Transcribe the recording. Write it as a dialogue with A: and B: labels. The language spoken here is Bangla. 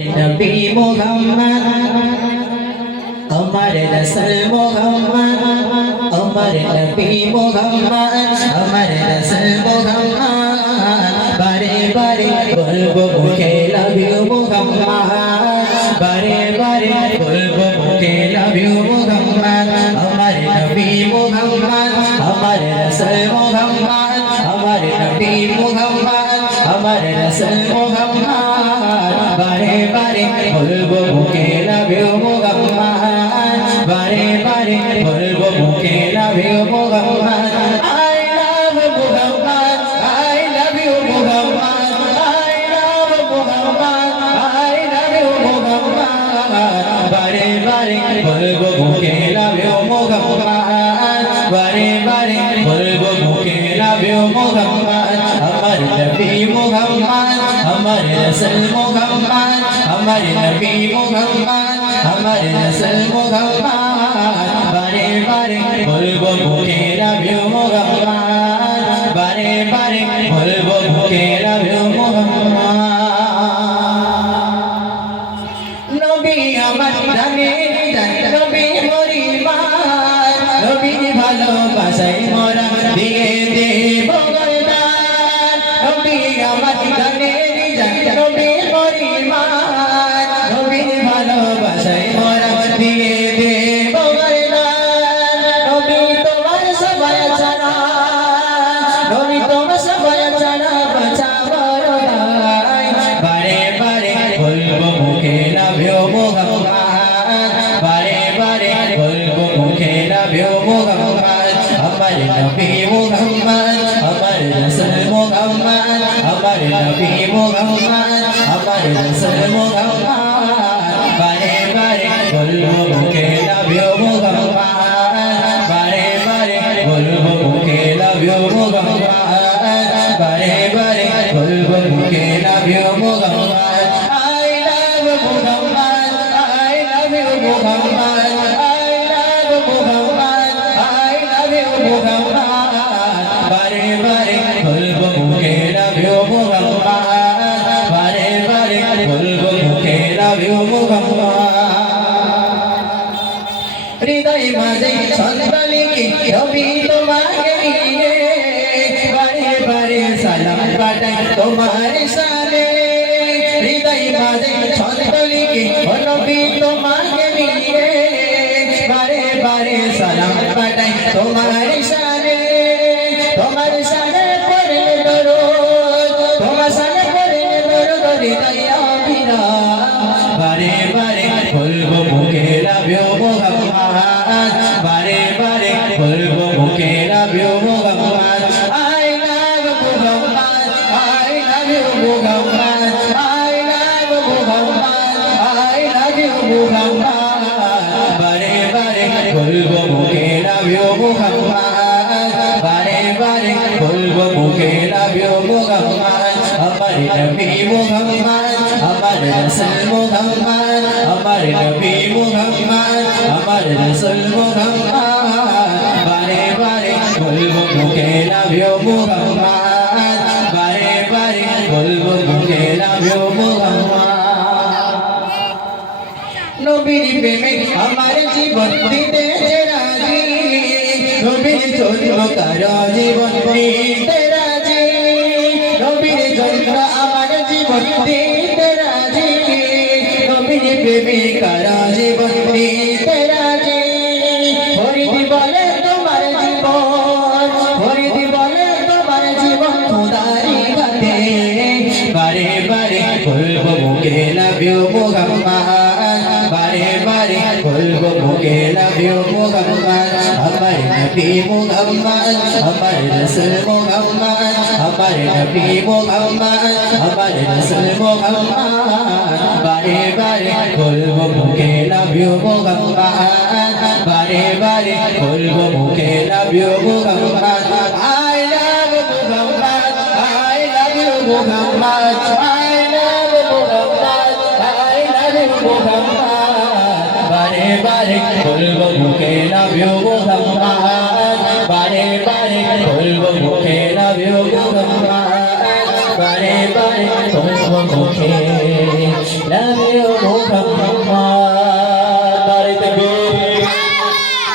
A: নবী মোহাম্মদ আমার রসল মোহাম্মদ আমার নবী মোহাম্মদ আমার রসল বারে বারে বলব লাভ ইউ মোহাম্মদ বারে বারে বলব লাভ ইউ মোহাম্মদ আমার নবী মোহাম্মদ আমার রসুল মোহাম্মদ আমার নবী মোহাম্মদ আমার রসুল মোহাম্মদ বারে বারে বলব মুখে নবী আমার জানে নবী মরিবার নবী ভালোবাসাই মরা দিয়ে দে বগলদার নবী আমার জানে নবী মরিবার নবী ভালোবাসাই মরা দিয়ে দে বগলদার নবী তোমার সবাই ছাড়া, নবী তোমার সবাই ছাড়া বাঁচা বড় নাই বারে বারে বলব নবী মোহাম্মদ আমার রসুল মোহাম্মদ আমার নবী মোহাম্মদ আমার রসুল মোহাম্মদ। বারে বারে বলব হৃদয় মাঝে সন্তানকে রবি তোমাকে নিয়ে? বারে বারে সালাম পাঠাই তোমার সালে হৃদয় মাঝে সন্তানকে রবি তোমাকে নিয়ে? বারে বারে সালাম পাঠাই তোমার সালে মুখে লাভ্য মোহাম্মদ বারে বারে বলব মুখে লাভ্য মোহাম্মদ আমার নবী মোহাম্মদ আমার রসুল মোহাম্মদ আমার নবী মোহাম্মদ আমার রসুল মোহাম্মদ বারে বারে বলব মুখে লাভ্য মোহাম্মদ বারে বারে বলব মুখে লাভ্য মোহাম্মদ নবীর প্রেমে আমার জীবন দিতে যে রাজি নবীর কার জীবন দিতে রাজি। নবীর জন্য আমার জীবন দিতে বারে বারে বলব মুখে লাভিও মোহাম্মদ। আমার নবী মোহাম্মদ আমার রসুল মোহাম্মদ আমার নবী মোহাম্মদ আমার রসুল মোহাম্মদ বারে বারে বলব মুখে লাভিও মোহাম্মদ বারে বারে বলব মুখে লাভিও Mohammad I love Muhammad I love you Muhammad I love Muhammad I love you Muhammad বারে বারে বলব মোহাম্মদ